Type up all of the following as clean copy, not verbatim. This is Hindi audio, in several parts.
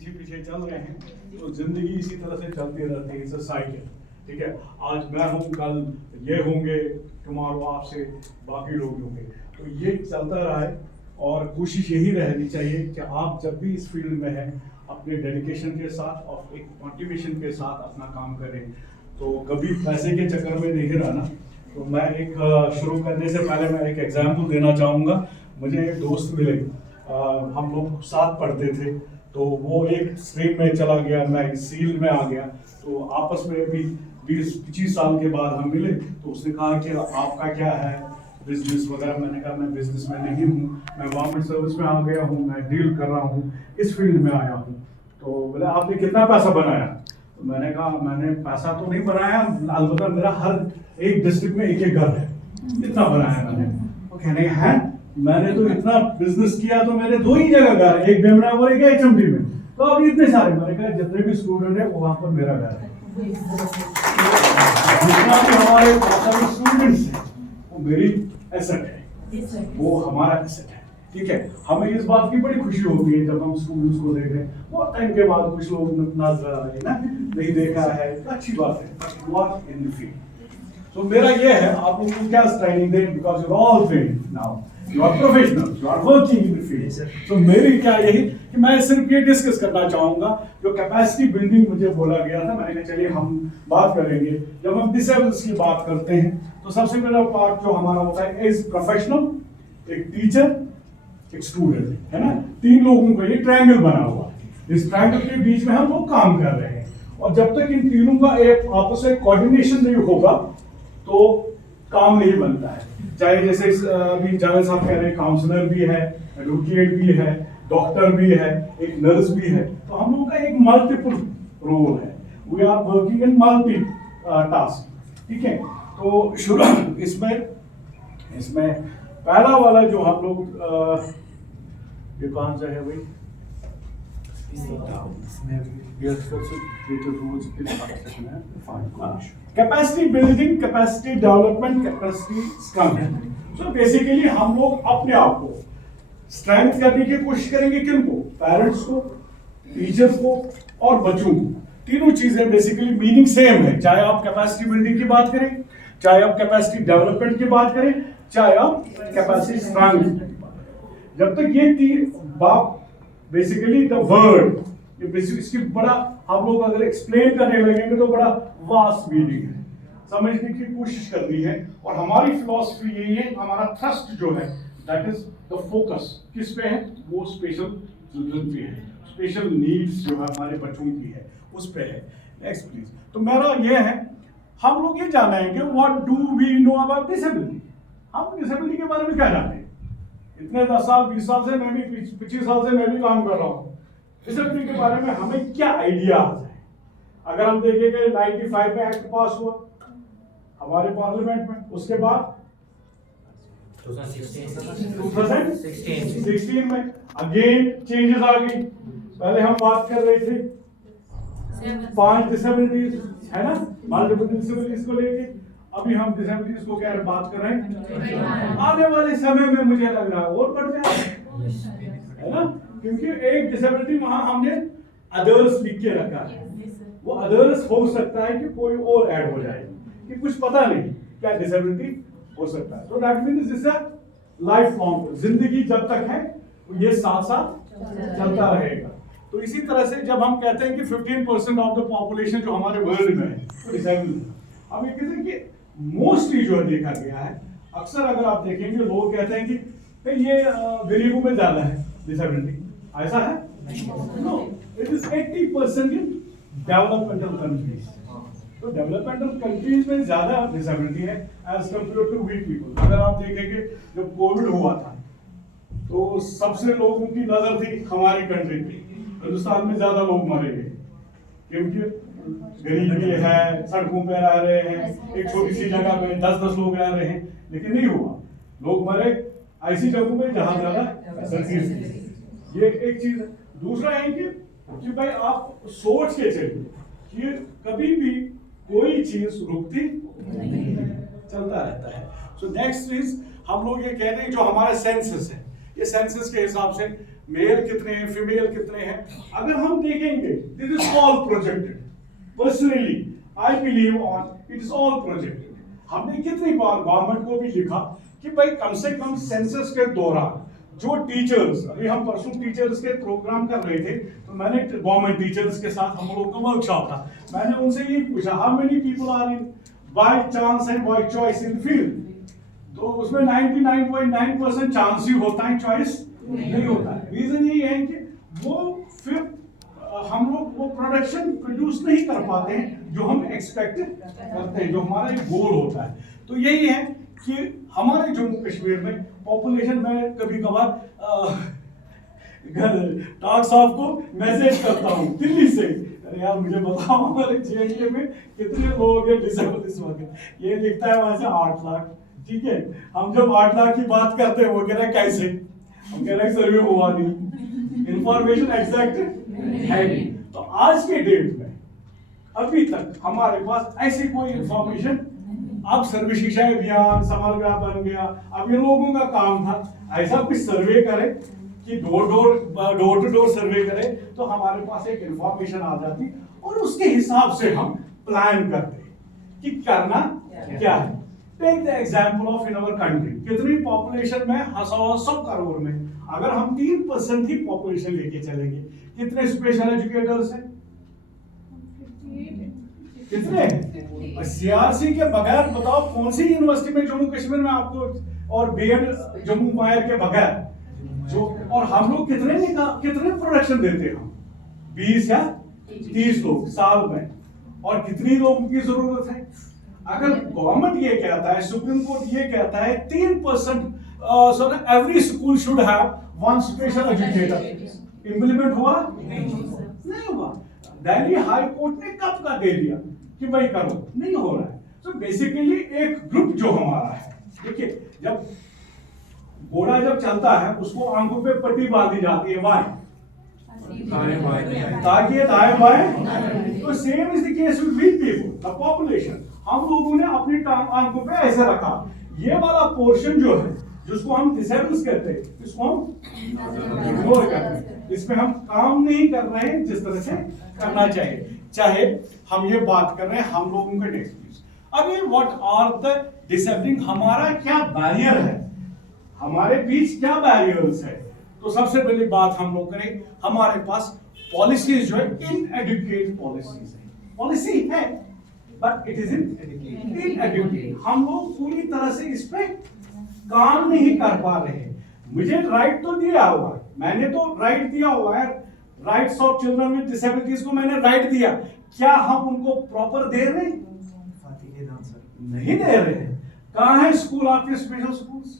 पीछे पीछे चल रहे हैं, तो जिंदगी इसी तरह से चलती रहती है, इट्स अ साइकिल। ठीक है, आज मैं हूँ, कल ये होंगे, टुमारो आपसे बाकी लोग होंगे, तो ये चलता रहा है। और कोशिश यही रहनी चाहिए कि आप जब भी इस फील्ड में हैं, अपने डेडिकेशन के साथ और एक मोटिवेशन के साथ अपना काम करें। तो कभी पैसे के चक्कर में नहीं रहना। तो मैं एक शुरू करने से पहले मैं एक एग्जाम्पल देना चाहूँगा। मुझे एक दोस्त मिले, हम लोग साथ पढ़ते थे, तो वो एक स्ट्रीम में चला गया, मैं सील में आ गया। तो आपस में भी 20-25 साल के बाद हम मिले, तो उसने कहा कि आपका क्या है बिजनेस वगैरह। मैंने कहा मैं बिजनेस में नहीं हूँ, मैं गवर्नमेंट सर्विस में आ गया हूँ, मैं डील कर रहा हूँ, इस फील्ड में आया हूँ। तो बोले आपने कितना पैसा बनाया? तो मैंने कहा मैंने पैसा तो नहीं बनाया, अलबत्ता मेरा हर एक डिस्ट्रिक्ट में एक घर है, इतना बनाया मैंने। वो कहने हैं मैंने तो इतना बिजनेस किया, तो मेरे 2 ही जगह घर है, एक बेमड़ा और एक HMD में, तो अब इतने सारे। मैंने कहा जितने भी स्टूडेंट है वहां पर मेरा घर है, जितना भी हमारे स्टूडेंट्स हैं वो मेरी एसेट है, वो हमारा एसेट है। ठीक है, हमें इस बात की बड़ी खुशी होती है जब हम स्टूडेंट्स को देख रहे हैं। बहुत टाइम के बाद कुछ लोग नजर आ रहे हैं ना, नहीं देखा है, तो अच्छी बात है। Walk in the field. तो मेरा ये है, आप लोगों को क्या ट्रेनिंग दें, because you are all trained now, you are professional, you are working in the field. तो मेरी क्या यही कि मैं सिर्फ ये डिस्कस करना चाहूंगा, जो कैपेसिटी बिल्डिंग मुझे बोला गया था, मैंने कहा चलिए हम बात करेंगे। जब हम डिसेबल्स की बात करते हैं, तो सबसे पहला पार्ट जो हमारा होता है इज प्रोफेशनल, एक टीचर, एक स्टूडेंट, है ना। 3 लोगों का ये ट्रायंगल बना हुआ है, इस ट्रायंगल के बीच में हम लोग काम कर रहे हैं। और जब तक इन तीनों का एक आपस में कोऑर्डिनेशन नहीं होगा तो काम नहीं बनता है। चाहे जैसे अभी जावेद साहब कह रहे हैं, काउंसलर भी है, एडवोकेट भी है, डॉक्टर भी है, एक नर्स भी है, तो हम लोगों का एक मल्टीपल रोल है। We are working in multi task. ठीक है, तो शुरू इसमें पहला वाला जो हम लोग ये कौन सा है भाई, capacity building, capacity development, capacity strength. So basically हम लोग अपने आप को स्ट्रेंथ करने की कोशिश करेंगे, किनको? पेरेंट्स को, टीचर्स को और बच्चों को। तीनों चीजें बेसिकली मीनिंग सेम है, चाहे आप कैपेसिटी बिल्डिंग की बात करें, चाहे आप कैपेसिटी डेवलपमेंट की बात करें, चाहे आप कैपेसिटी स्ट्रेंथ। जब तक ये 3 बात बेसिकली द वर्ड, इसकी बड़ा हम लोग अगर एक्सप्लेन करने लगेंगे तो बड़ा वास्ट मीनिंग है, समझने की कोशिश करनी है। और हमारी फिलॉसफी यही है, हमारा थ्रस्ट जो है दैट इज द फोकस किस पे है, वो स्पेशल चिल्ड्रन पे है, स्पेशल नीड्स जो है हमारे बच्चों की है उस पे है। Next please. तो मेरा ये है, हम लोग ये जानेंगे what do we know about disability. हम डिसेबिलिटी के बारे में क्या जानते हैं? इतने 10 साल 20 साल से मैं भी 25 साल से मैं भी काम कर रहा हूँ, डिसेबिलिटी के बारे में हमें क्या आइडियाज है? अगर हम देखेंगे 95 में एक्ट पास हुआ हमारे पार्लियामेंट में, उसके बाद 2016 में अगेन चेंजेस आ गई। पहले हम बात कर रहे थे 5 डिसेबिलिटीज, है ना, मल्टीपल डिसेबिलिटीज को लेके, अभी हम डिसेबिलिटीज को क्या बात कर रहे हैं। आने वाले समय में मुझे लग रहा है और बढ़ जाएगा, है ना, क्योंकि एक डिसेबिलिटी वहां हमने अदर्स लिख के रखा है, वो अदर्स हो सकता है कि कोई और ऐड हो जाए, कि कुछ पता नहीं क्या डिसेबिलिटी हो सकता है। तो that means it's a life long, जिंदगी जब तक है ये साथ साथ चलता रहेगा। तो इसी तरह से जब हम कहते हैं कि 15% ऑफ द पॉपुलेशन जो हमारे वर्ल्ड में है डिसेबल, अब ये कहते हैं कि मोस्टली जो देखा गया है, अक्सर अगर आप देखेंगे लोग कहते हैं कि ये गरीबों में ज्यादा है डिसेबिलिटी, ऐसा है? No, it is 80% in developmental countries. तो डेवलपमेंटल कंट्रीज में ज्यादा डिसेबिलिटी है as compare to weak people. अगर आप देखेंगे जब कोविड हुआ था तो सबसे लोगों की नजर थी हमारी कंट्री पे, हिंदुस्तान में ज्यादा लोग मरेंगे क्योंकि गरीबी है, सड़कों पे रह रहे हैं, एक छोटी सी जगह में 10-10 लोग रह रहे हैं, लेकिन नहीं हुआ, लोग मरे ऐसी जगहों में जहां ज्यादा फैसिलिटीज थी। ये एक चीज है। दूसरा है कि भाई आप सोच के चलिए कि कभी भी कोई चीज रुकती नहीं, चलता रहता है। सो नेक्स्ट इज हम लोग ये कहते हैं जो हमारे सेंसस है, ये सेंसस के हिसाब से मेल कितने हैं, फीमेल कितने हैं, अगर हम देखेंगे this is all projected. Personally I believe on it is all projected. हमने कितनी बार गवर्नमेंट को भी लिखा कि भाई कम से कम सेंसस के दौरान जो टीचर्स, अभी हम परसों टीचर्स के प्रोग्राम कर रहे थे, तो मैंने गवर्नमेंट टीचर्स के साथ हम लोगों का वर्कशॉप था, मैंने उनसे ये पूछा how many people are in by chance and by choice in field, तो उसमें 99.9% चांस ही होता है, चॉइस नहीं होता है। रीजन यही है कि वो फिर हम लोग वो प्रोडक्शन प्रोड्यूस नहीं कर पाते हैं जो हम एक्सपेक्ट करते हैं, जो हमारा एक गोल होता है। तो यही है कि हमारे जम्मू कश्मीर में पॉपुलेशन में कभी कभार डॉक्टर साहब को मैसेज करता हूँ दिल्ली से, अरे यार मुझे बताओ हमारे JNK में कितने लोग हैं डिसेबल इस वक्त, ये लिखता है वहां से 8 लाख। ठीक है, हम जब 8 लाख की बात करते हैं वो कह रहे हैं कैसे, हम कह रहे हैं सर्वे हुआ नहीं, इंफॉर्मेशन एग्जैक्ट है नहीं। तो आज के डेट में अभी तक हमारे पास ऐसी कोई इंफॉर्मेशन, अब सर्वे शिक्षा अभियान समग्र बन गया, अब ये लोगों का काम था ऐसा कुछ सर्वे करे कि डोर टू डोर सर्वे करे, तो हमारे पास एक इंफॉर्मेशन आ जाती और उसके हिसाब से हम प्लान करते कि करना क्या है। Take the example of in our country, कितनी पॉपुलेशन में 100 करोड़ में अगर हम 3% ही पॉपुलेशन लेके चलेंगे, कितने स्पेशल एजुकेटर्स हैं, कितने? CRC के बगैर बताओ कौन सी यूनिवर्सिटी में जम्मू कश्मीर में आपको, और BEd जम्मू मायर के बगैर जो, और हम लोग कितने प्रोडक्शन देते हैं हम, 20 या 30 लोग साल में, और कितनी लोगों की जरूरत है। अगर गवर्नमेंट ये कहता है, सुप्रीम कोर्ट ये कहता है 3% every school should have 1 special educator, implement हुआ नहीं हुआ। दिल्ली हाई कोर्ट ने कब का दे दिया कि भाई करो, नहीं हो रहा है। तो बेसिकली एक ग्रुप जो हमारा है, देखिए जब घोड़ा जब चलता है उसको आंखों पे पट्टी बांधी जाती है, वाई ताकि ये दाएं बाएं, तो same is the case with weak people, the population. हम लोगों ने अपनी आंखों पे ऐसे रखा, ये वाला पोर्शन जो है जिसको हम डिसेबल्स कहते हैं, इसको हम इग्नोर करते हैं, इसमें हम काम नहीं कर रहे हैं जिस तरह से करना चाहिए। चाहे हम ये बात कर रहे हैं हम लोगों के डिस्प्यूट, अभी व्हाट आर द डिसेबलिंग, हमारा क्या बैरियर है, हमारे बीच क्या बैरियर्स है। तो सबसे पहली बात हम लोग करें, हमारे पास पॉलिसीज जो है इनएडुकेट पॉलिसीज है, पॉलिसी है बट इट इज इनएडुकेट, हम लोग पूरी तरह से इस पे काम नहीं कर पा रहे हैं। मुझे राइट तो दिया हुआ है, मैंने तो राइट दिया हुआ है, rights of children with disabilities को मैंने राइट दिया, क्या हम उनको प्रॉपर दे रहे हैं? नहीं दे रहे हैं। कहाँ है स्कूल आपके स्पेशल स्कूल्स,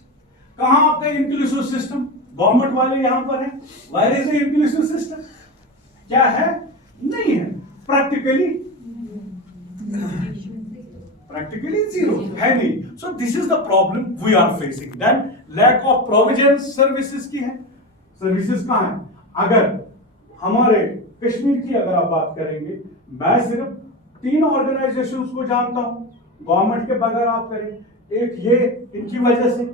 कहाँ आपका इंक्लूसिव सिस्टम, गवर्नमेंट वाले यहाँ पर है, where is the inclusive system, क्या है? नहीं है। practically zero है नहीं। So this is the problem we are facing. Then lack of provision services की है, services कहाँ है? अगर हमारे कश्मीर की अगर आप बात करेंगे, मैं सिर्फ 3 ऑर्गेनाइजेशंस को जानता हूँ गवर्नमेंट के बगैर आप करें, एक ये इनकी वजह से,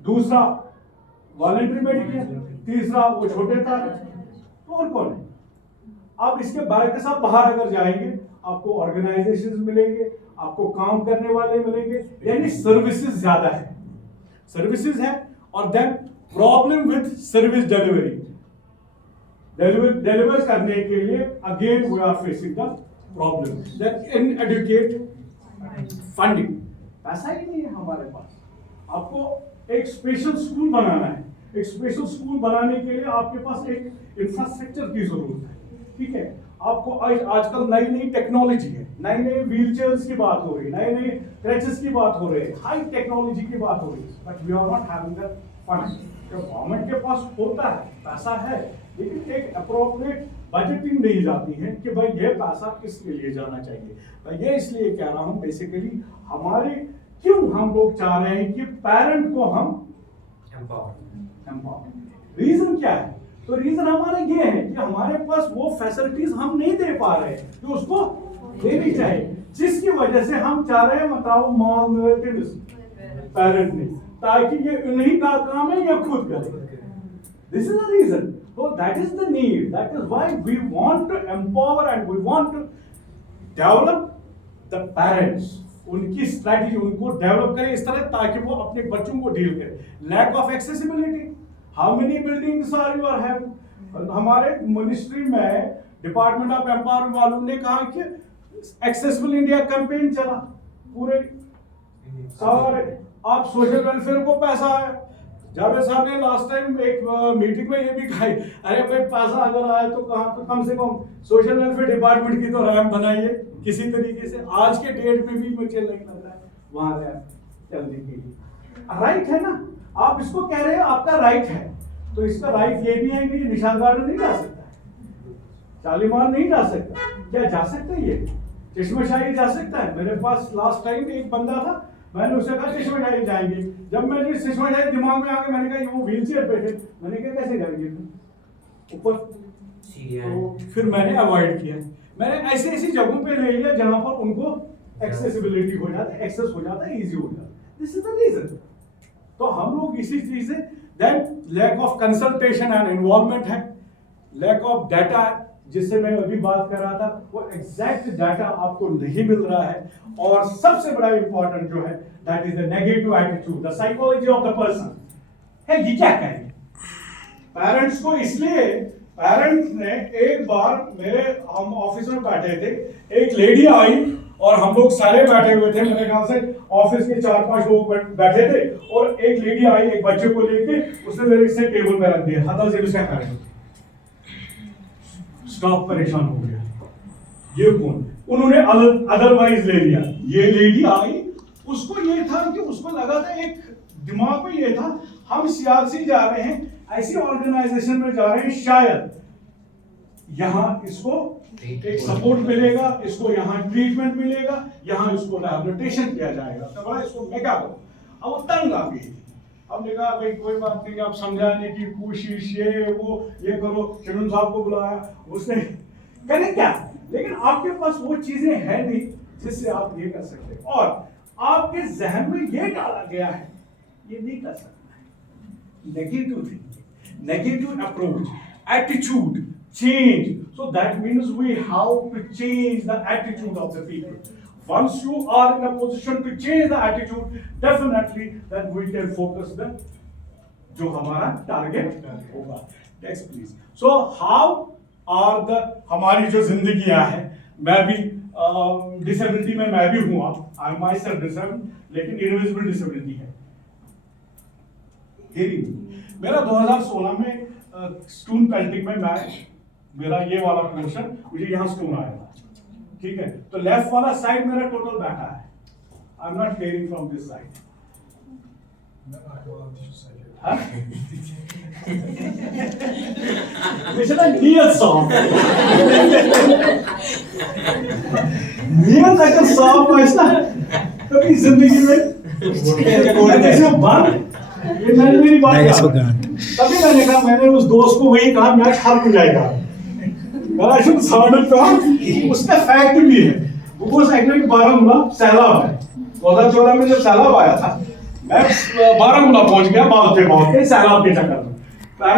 दूसरा वॉलंटरी मेडिकेयर, तीसरा वो छोटे तारे, और कौन है? आप इसके बाहर के साथ बाहर अगर जाएंगे आपको ऑर्गेनाइजेशंस मिलेंगे, आपको काम करने वाले मिलेंगे, यानी सर्विसेज ज्यादा है, सर्विसेज है। और then problem with service deliver करने के लिए again we are facing the problem that inadequate funding, पैसा ही नहीं है हमारे पास। आपको एक स्पेशल स्कूल बनाना है, एक स्पेशल स्कूल बनाने के लिए आपके पास एक इंफ्रास्ट्रक्चर की जरूरत है, ठीक है। आपको आजकल नई नई टेक्नोलॉजी है, नई नई व्हीलचेयर्स की बात हो रही है, नई नई क्रचेस की बात हो रही है, हाई टेक्नोलॉजी की बात हो रही है, but we are not having the funds. Government के पास होता है, पैसा है, लेकिन एक अप्रोप्रिएट बजटिंग नहीं जाती है कि भाई ये पैसा किसके लिए जाना चाहिए। तो ये इसलिए कह रहा हूँ बेसिकली हमारे क्यों हम लोग चाह रहे हैं कि पेरेंट को हम एम्पावर, रीजन क्या है? तो रीजन हमारा ये है कि हमारे पास वो फैसिलिटीज हम नहीं दे पा रहे हैं जो उसको देनी चाहिए, जिसकी वजह से हम चाह रहे हैं बताओ मॉल में पेरेंट ने, ताकि ये उन्हीं का काम है या खुद करे। This is the reason. So that is the need. That is why we want to empower and we want to develop the parents. उनकी स्ट्रैटेजी उनको डेवलप करें इस तरह ताकि वो अपने बच्चों को डील करें. Lack of accessibility. How many buildings are you are have. हमारे मिनिस्ट्री में डिपार्टमेंट ऑफ एम्पावरमेंट वालों ने कहा कि एक्सेसिबल इंडिया कैंपेन चला पूरे सारे. आप सोशल वेलफेयर को पैसा आया. जावेद साहब ने लास्ट टाइम एक मीटिंग में ये भी कहा, अरे भाई पैसा अगर आया तो कम से कम सोशल वेलफेयर डिपार्टमेंट की तो रैम बनाइए किसी तरीके से. आज के डेट में भी मुझे नहीं लग रहा है वहां रैम चलने के लिए. राइट है ना. आप इसको कह रहे हो आपका राइट है, तो इसका राइट ये भी है कि निशान गार्डन नहीं जा सकता, शालीमार नहीं जा सकता. क्या जा सकता है? ये चश्मशाही जा सकता है. मेरे पास लास्ट टाइम एक बंदा था, मैंने उससे कहा चश्मशाही जाएंगे. जब मैंने चश्मशाही दिमाग में आके मैंने कहा वो व्हील चेयर पे थे, मैंने कहा कैसे जाएंगे ऊपर. तो फिर मैंने अवॉइड किया. मैंने ऐसी ऐसी जगहों पे ले लिया जहां पर उनको एक्सेसिबिलिटी हो जाता है, एक्सेस हो जाता है, इजी हो जाता है. This is the reason. तो हम लोग इसी चीज से then lack of consultation and involvement है, लैक ऑफ डाटा जिससे मैं अभी बात कर रहा था, वो एग्जैक्ट डाटा आपको नहीं मिल रहा है. और सबसे बड़ा इंपॉर्टेंट जो है that is the negative attitude, the psychology of the person है. ये क्या कहेंगे पेरेंट्स को. इसलिए पेरेंट्स ने एक बार हम ऑफिस में बैठे थे, एक लेडी आई और हम लोग सारे बैठे हुए थे. मेरे ख्याल से ऑफिस के 4-5 लोग बैठे थे और एक लेडी आई एक बच्चे को लेके, उसने मेरे से टेबल पे रख दिया. हदा से उसका कारण स्टाफ परेशान हो गया. ये कौन? उन्होंने अदरवाइज ले लिया. ये लेडी आई, उसको ये था कि उसको लगा था, एक दिमाग में ये था हम सीआरसी जा रहे हैं, ऐसी ऑर्गेनाइजेशन में जा रहे हैं, शायद यहाँ इसको एक सपोर्ट मिलेगा, इसको यहाँ ट्रीटमेंट मिलेगा, यहाँ इसको रिहैबिलिटेशन किया जाएगा. तो बड़ा इसको मैं क्या करूं. अब वो तंग आ गई. अब कहा भाई कोई बात नहीं, आप समझाने की कोशिश ये करो. शेरुन साहब को बुलाया, उसने करें क्या, लेकिन आपके पास वो चीजें है नहीं जिससे आप ये कर सकते. और आपके जहन में ये डाला गया है ये नहीं कर सकता. Negative thinking, negative approach, attitude change. So that means we have to change the attitude of the people. Once you are in a position to change the attitude, definitely then we can focus the जो हमारा target होगा. Next please. So how are the हमारी जो जिंदगियां है, मैं भी disability में मैं भी हूँ, I am myself disabled, लेकिन invisible disability है. hearing. मेरा 2016 में स्टोन पेल्टिंग में मेरा ये वाला पोर्शन मुझे यहाँ स्टोन आया था. ठीक है, तो लेफ्ट वाला साइड मेरा टोटल बैठा है. I am not caring from this side. नियत अगर साफ ऐसा कभी जिंदगी में कैसे बंद. ये मैंने मेरी बात तभी मैंने कहा, मैंने उस दोस्त को वही कहा मैच हार हो जाएगा. उसका फैक्ट भी है, वो एक्चुअली बारामूला सैलाब है. 2014 में जब सैलाब आया था, मैं बारामूला पहुंच गया भागते के सैलाब के चक्कर में.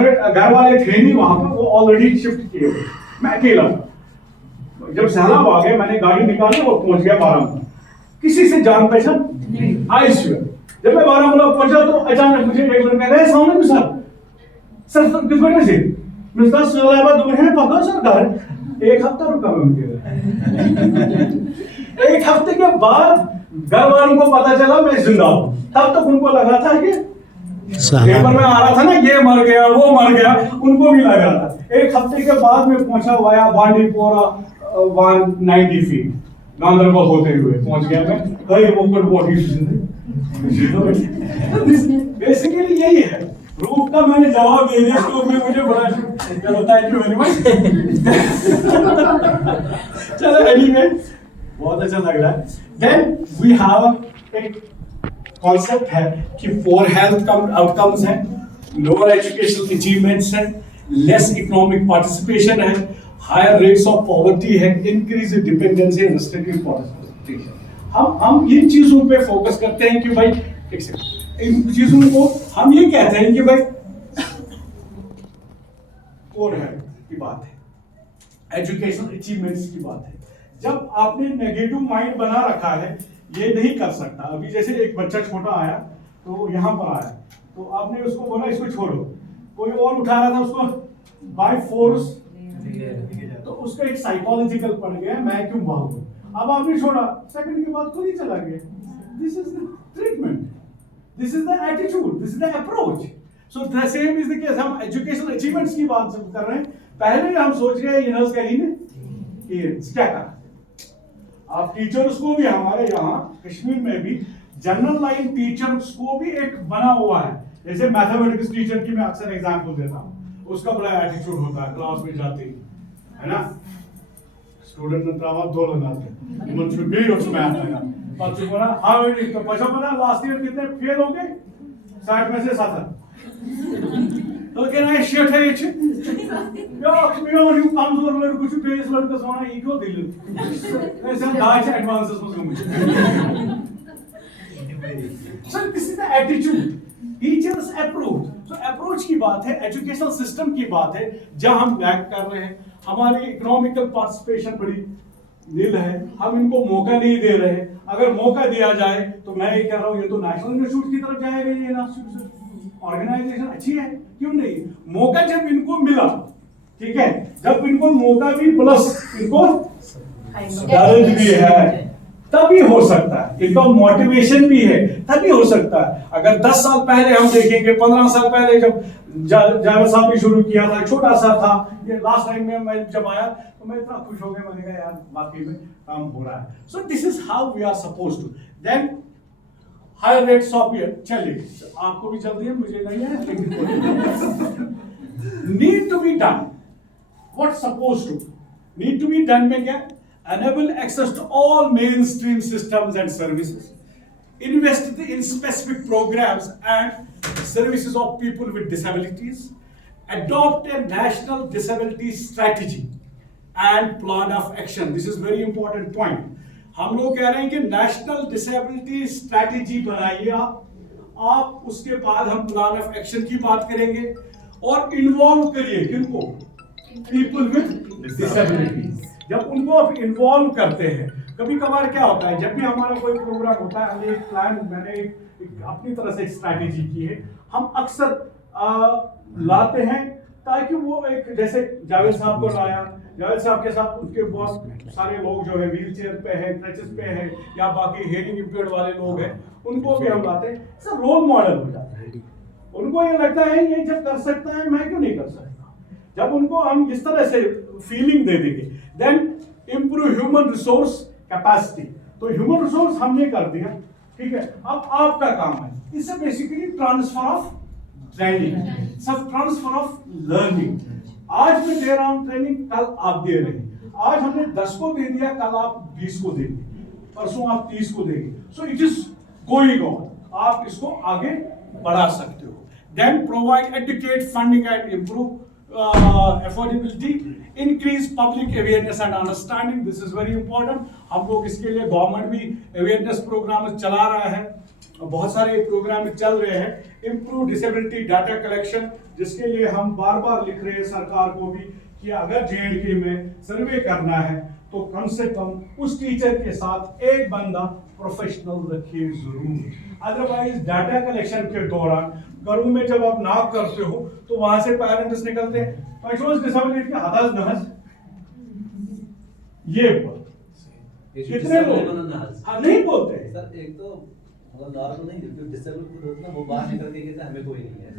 मेरे घर वाले थे नहीं वहां पर, वो ऑलरेडी शिफ्ट किए हुए, मैं अकेला था. जब सैलाब आ गया मैंने गाड़ी निकाली और पहुंच गया बारामूला. किसी से जान पहचान आईसीयू. जब मैं बारामूला पहुंचा तो अचानक मुझे एक लड़का कह रहा है सर किस वजह से मिस्टर सलाबा दूर है पकड़ सरकार. एक हफ्ता रुका मैं उनके. एक हफ्ते के बाद घर वालों को पता चला मैं जिंदा हूं. तब तक उनको लगा था कि पेपर में आ रहा था ना ये मर गया वो मर गया, उनको भी लगा था. एक हफ्ते के बाद में पहुंचा वाया बांडीपोरा 190 फीट गांधरबल होते हुए पहुंच गया मैं. कई ओपन बॉडी बेसिकली यही है. रूप का मैंने जवाब दे दिया तो मुझे बड़ा चलो थैंक यू वेरी मच. चलो एनीवे बहुत अच्छा लग रहा है. देन वी हैव एक कॉन्सेप्ट है कि 4 हेल्थ आउटकम्स हैं, लोअर एजुकेशनल अचीवमेंट्स हैं, लेस इकोनॉमिक पार्टिसिपेशन है, हायर रेट्स ऑफ पॉवर्टी है, increase dependency and restrictive participation. हम इन चीजों पे फोकस करते हैं कि भाई इन चीजों को हम ये कहते हैं कि भाई फोरहेड की बात है, एजुकेशनल अचीवमेंट्स की बात है। जब आपने नेगेटिव माइंड बना रखा है, ये नहीं कर सकता। अभी जैसे एक बच्चा छोटा आया, तो यहाँ पर आया, तो आपने उसको बोला इसको छोड़ो, कोई और उठा रहा था उसको बाय फोर्स, तो उसका एक साइकोलॉजिकल पड़ गया, मैं क्यों भागूं। अब आपने छोड़ा, सेकंड के बाद खुद ही चला गया। This is the treatment, this is the attitude, this is the approach. So the same is the case. हम एजुकेशनल अचीवमेंट्स की बात कर रहे हैं, पहले हम सोच रहे हैं इनर्स का ही क्या करा। आप टीचर्स को भी, हमारे यहाँ कश्मीर में भी जनरल लाइन टीचर्स को भी एक बना हुआ है। जैसे मैथमेटिक्स टीचर की मैं अक्सर एग्जांपल देता हूँ, उसका बड़ा एटीट्यूड होता है क्लास में जाते ही, है ना, स्टूडेंट ने तवा दो लगाते मन से भी उसमें आता है। बच्चों को ना हाँ नहीं तो पैसा पता लास्ट ईयर कितने फेल हो गए, 60 में से 70। तो कहना है शिट है ये यू कमजोर लड़को छु बेस लड़कस वना ई क्यों दिल ऐसे हम दाच एडवांसेस में गए। So this is the attitude, teachers approach. So approach की बात है, एजुकेशनल सिस्टम की बात है, जहां हम लैग कर रहे हैं। हमारी इकोनॉमिकल पार्टिसिपेशन बड़ी नील है, हम इनको मौका नहीं दे रहे। अगर मौका दिया जाए तो मैं ये कह रहा हूँ, ये तो नेशनल इंस्टीट्यूट की तरफ जाएगा, ये ऑर्गेनाइजेशन अच्छी है, क्यों नहीं। मौका जब इनको मिला, ठीक है, जब इनको मौका भी प्लस इनको दर्द भी है, तभी हो सकता है, इनका मोटिवेशन भी है, तभी हो सकता है। अगर 10 साल पहले हम देखेंगे, 15 साल पहले जब जावेद साहब ने शुरू किया था, छोटा सा था ये, लास्ट टाइम में मैं जब आया तो मैं इतना खुश हो गया, मैंने कहा यार वाकई में काम हो रहा है। So this is how we are supposed to. Then higher rates of year, चलिए आपको भी जल्दी है, मुझे नहीं है। Need to be done, what supposed to, need to be done में क्या, enable access to all mainstream systems and services, invest in specific programs and services of people with disabilities, adopt a national disability strategy and plan of action. This is very important point. हम लोग कह रहे हैं कि नेशनल डिसेबिलिटी स्ट्रैटेजी बनाइए आप उसके बाद हम प्लान ऑफ एक्शन की बात करेंगे, और इन्वॉल्व करिए किनको, पीपल विद डिसेबिलिटीज। जब उनको आप इन्वॉल्व करते हैं, कभी कभार क्या होता है, जब भी हमारा कोई प्रोग्राम होता है, हमने एक प्लान, मैंने एक अपनी तरह से एक स्ट्रैटेजी की है, हम अक्सर लाते हैं ताकि वो एक, जैसे जावेद साहब को लाया, जावेद साहब के साथ उनके बहुत सारे लोग जो है व्हील चेयर पे है, क्रचेस पे है, या बाकी हेयरिंग इम्पेयर्ड वाले लोग हैं, उनको भी हम लाते हैं। सब रोल मॉडल हो जाता है, उनको ये लगता है ये जब कर सकता है मैं क्यों नहीं कर सकता। जब उनको हम इस तरह से फीलिंग दे देंगे, then improve human resource capacity. तो ह्यूमन रिसोर्स हमने कर दिया, ठीक है, अब आपका काम है, इससे बेसिकली ट्रांसफर ऑफ ट्रेनिंग, सब ट्रांसफर ऑफ लर्निंग। आज मैं दे रहा हूं ट्रेनिंग, कल आप दे रहे हैं। आज हमने 10 को दे दिया, कल आप 20 को देंगे, परसों आप 30 को देंगे। So it is going on, आप इसको आगे बढ़ा सकते हो। Then provide adequate funding and improve affordability, increase public awareness and understanding. This is very important. हम लोग इसके लिए गवर्नमेंट भी अवेयरनेस प्रोग्राम चला रहा है, बहुत सारे प्रोग्राम चल रहे हैं। इम्प्रूव डिसेबिलिटी डाटा कलेक्शन, जिसके लिए हम बार बार लिख रहे हैं सरकार को भी कि अगर JNK में सर्वे करना है तो कम से कम उस टीचर के साथ एक बंदा प्रोफेशनल रखिए जरूर। अदरवाइज डाटा कलेक्शन के दौरान करूं में जब आप नाक करते हो तो वहां से पेरेंट्स निकलते हैं डिसेबिलिटी के हदास नहस, ये कितने लोग हाँ नहीं बोलते सर। एक तो नॉर्मल नहीं, जो डिसेबल होता है वो बाहर निकल के कहता है हमें कोई नहीं है।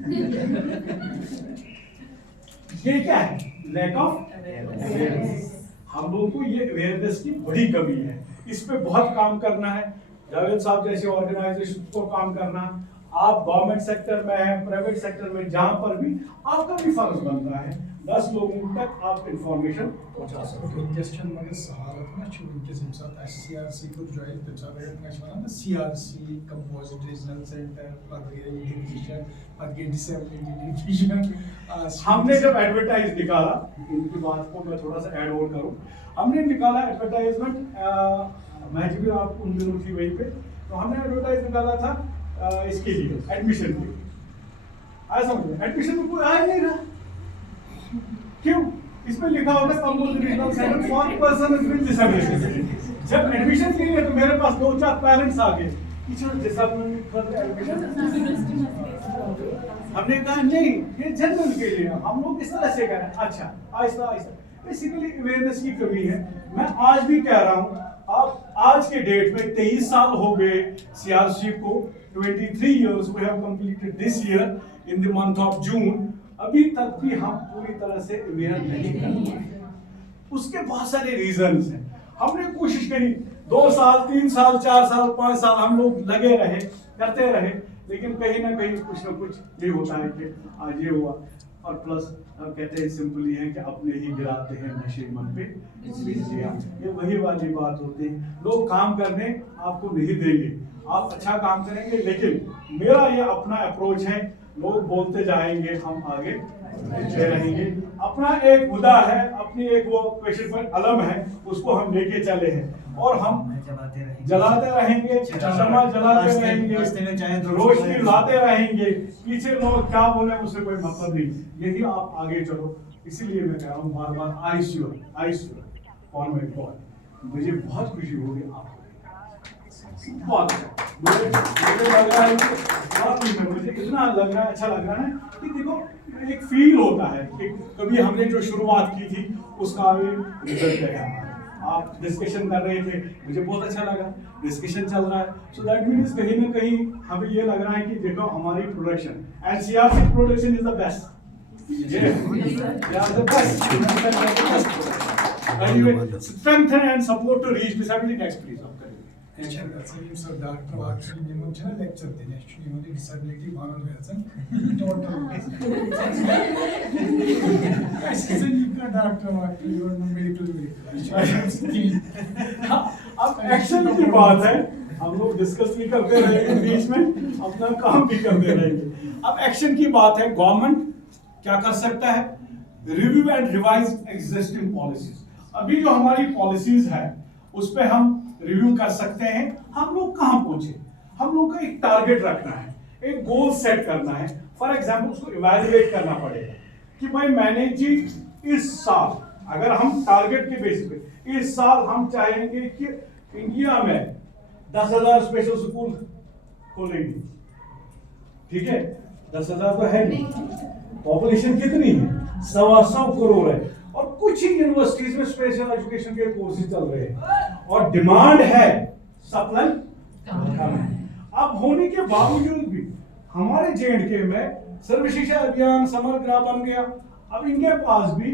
ये क्या है, लैक ऑफ अवेयरनेस। हम लोगों को ये अवेयरनेस की बड़ी कमी है, इस पे बहुत काम करना है। जावेद साहब जैसे ऑर्गेनाइजेशन को काम करना, आप गवर्नमेंट सेक्टर में है, प्राइवेट सेक्टर में, जहां पर भी आपका भी फर्ज बनता है 10 लोगों तक आप इंफॉर्मेशन पहुंचा सकते हो। क्वेश्चन मगर सहालत ना छु उनके साथ SCRC को ज्वाइन कर सकते हैं ना, माना ना CRC कंपोजिट रीजनल सेंटर पदगे डिवीजन पदगे डिसेबिलिटी डिवीजन। हमने जब एडवर्टाइज निकाला, इनकी बात को मैं थोड़ा सा ऐड ऑन करूं, हमने निकाला एडवर्टाइजमेंट, मैं भी आप उन दिनों थी वहीं पे, तो हमने एडवर्टाइज निकाला था इसके लिए एडमिशन के लिए। आया समझ में, एडमिशन में कोई आया नहीं रहा, क्यों? इसमें लिखा होता है composite regional centre for persons with disability. जब एडमिशन के लिए तो मेरे पास 2-4 पेरेंट्स आ गए, टीचर डिसेबिलिटी फॉर एडमिशन। हमने कहा नहीं, ये जनरल के लिए, हम लोग इस तरह से करें। अच्छा, आहिस्ता आहिस्ता बेसिकली अवेयरनेस की कमी है। मैं आज भी कह रहा हूँ, आप आज के डेट में 23 साल हो गए सीआरसी को, 23 years we have completed this year in the month of June, अभी तक भी हम पूरी तरह से अवेयर नहीं कर पाए। उसके बहुत सारे रीजंस हैं। हमने कोशिश करी 2 साल, 3 साल, 4 साल, 5 साल हम लोग लगे रहे, करते रहे, लेकिन कहीं ना कहीं कुछ ना कुछ ये होता है कि आज ये हुआ। और प्लस कहते हैं सिंपली है कि अपने ही गिराते हैं नशे मन पे इसलिए ये वही वाली बात होती है। लोग काम करने आपको नहीं देंगे, आप अच्छा काम करेंगे, लेकिन मेरा ये अपना अप्रोच है, लोग बोलते जाएंगे, हम आगे बढ़ते रहेंगे। अपना एक मुद्दा है, अपनी एक वो क्वेश्चन पर अलम है, उसको हम लेके चले हैं और हम जलाते रहेंगे, शमा जलाते रहेंगे, रोशनी लाते रहेंगे। पीछे लोग क्या बोले उससे कोई मतलब नहीं, यही आप आगे चलो। इसीलिए मैं कह रहा हूँ बार बार, I sure for my God. मुझे बहुत खुशी होगी आपको, बहुत मुझे लग रहा है कि मुझे इतना लग रहा है, अच्छा लग रहा है कि देखो एक फील होता है कि कभी हमने जो शुरुआत की थी उसका अभी रिजल्ट है। आप डिस्कशन कर रहे थे, मुझे बहुत अच्छा लगा, डिस्कशन चल रहा है। सो दैट मीन्स कहीं ना कहीं हमें ये लग रहा है कि देखो हमारी production, NCERT production is the best. Strengthen and support to reach disability next, please. Sir doctor actually మేము చిన్న లెక్చర్ దేని actually म्हणजे disability मानून घ्यायचं टोटल का डॉक्टर actually और मेडिकल अब एक्शन की बात है, हम लोग डिस्कस भी करते रहेंगे बीच में, अपना काम भी करते रहेंगे। अब एक्शन की बात है, गवर्नमेंट क्या कर सकता है? Review and revise existing policies. अभी जो हमारी पॉलिसीज है उस पे हम रिव्यू कर सकते हैं। हम लोग कहां पहुंचे, हम लोग का एक टारगेट रखना है, एक गोल सेट करना है। फॉर एग्जांपल उसको इवैल्यूएट करना पड़ेगा कि भाई मैंने जी इस साल, अगर हम टारगेट के बेसिस पे इस साल हम चाहेंगे कि इंडिया में 10,000 स्पेशल स्कूल खोलेंगे, ठीक है? 10,000 तो है नहीं, पॉपुलेशन कितनी है? 125 करोड़ है, और कुछ ही यूनिवर्सिटीज में स्पेशल एजुकेशन के कोर्सेज चल रहे हैं और डिमांड है, सप्लाई कम है। अब होने के बावजूद भी हमारे जेएंडके में सर्व शिक्षा अभियान समग्र बन गया। अब इनके पास भी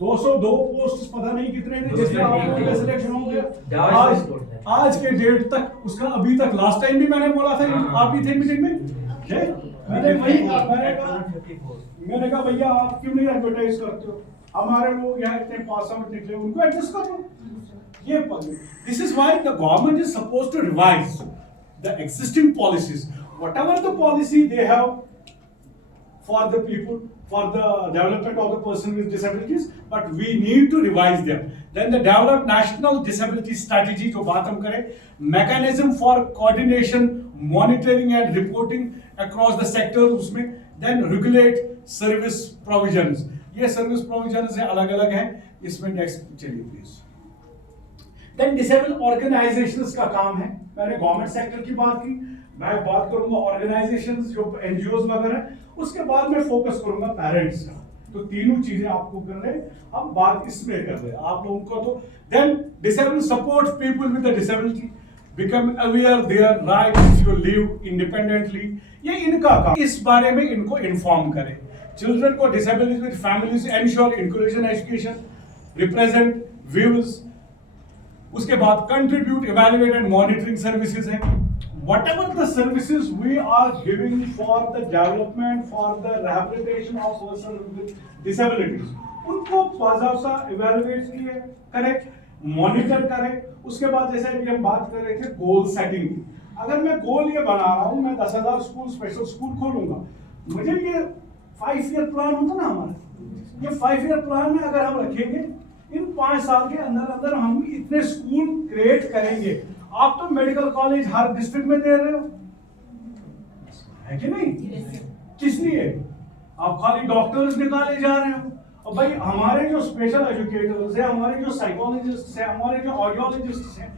202 पोस्ट पता नहीं कितने थे जिसमें सिलेक्शन हो गया। आज के डेट तक उसका अभी तक, लास्ट टाइम भी मैंने बोला था, आप भी थे मीटिंग में, मैंने कहा भैया आप क्यों नहीं एडवर्टाइज करते हो, हमारे लोग यहाँ इतने पास आउट निकले, उनको एडजस्ट करो। ये this is why the government is supposed to revise the existing policies, whatever the policy they have for the people, for the development of the person with disabilities, but we need to revise them. Then the develop national disability strategy, जो बात हम करें, mechanism for coordination, monitoring and reporting across the sector, उसमें देन रेगुलेट सर्विस प्रोविजंस। ये सर्विस प्रोविजंस है, अलग अलग हैं, इसमें नेक्स्ट चलिए प्लीज। देन डिसेबल ऑर्गेनाइजेशंस का काम है, मैंने गवर्नमेंट सेक्टर की बात की, मैं बात करूंगा ऑर्गेनाइजेशंस जो एनजीओज वगैरह, उसके बाद मैं फोकस करूंगा पेरेंट्स का। तो तीनों चीजें आपको कर रहे हैं, हम बात इसमें कर रहे हैं आप लोगों को। तो then disable support people with the disability, become aware their rights to live independently, ये इनका काम, इस बारे में इनको इन्फॉर्म करें। चिल्ड्रन को disabilities with families ensure inclusion education, represent views, उसके बाद contribute evaluate and monitoring services है। Whatever the services we are giving for the development, for the rehabilitation of persons with disabilities, उनको बाज़ाब्ता इवैल्यूएट किए, करें, मॉनिटर करें। उसके बाद जैसे अभी हम बात कर रहे थे गोल सेटिंग की, अगर मैं गोल ये बना रहा हूँ, मैं 10,000 स्कूल स्पेशल स्कूल खोलूंगा, मुझे ये 5 ईयर प्लान होता ना हमारा, ये 5 ईयर प्लान में अगर हम रखेंगे, इन 5 साल के अंदर अंदर हम इतने स्कूल क्रिएट करेंगे। आप तो मेडिकल कॉलेज हर डिस्ट्रिक्ट में दे रहे हो, है कि नहीं? किस लिए? आप खाली डॉक्टर्स निकाले जा रहे हो, और भाई हमारे जो स्पेशल एजुकेटर्स हैं, हमारे जो साइकोलॉजिस्ट हैं, हमारे जो ऑडियोलॉजिस्ट हैं,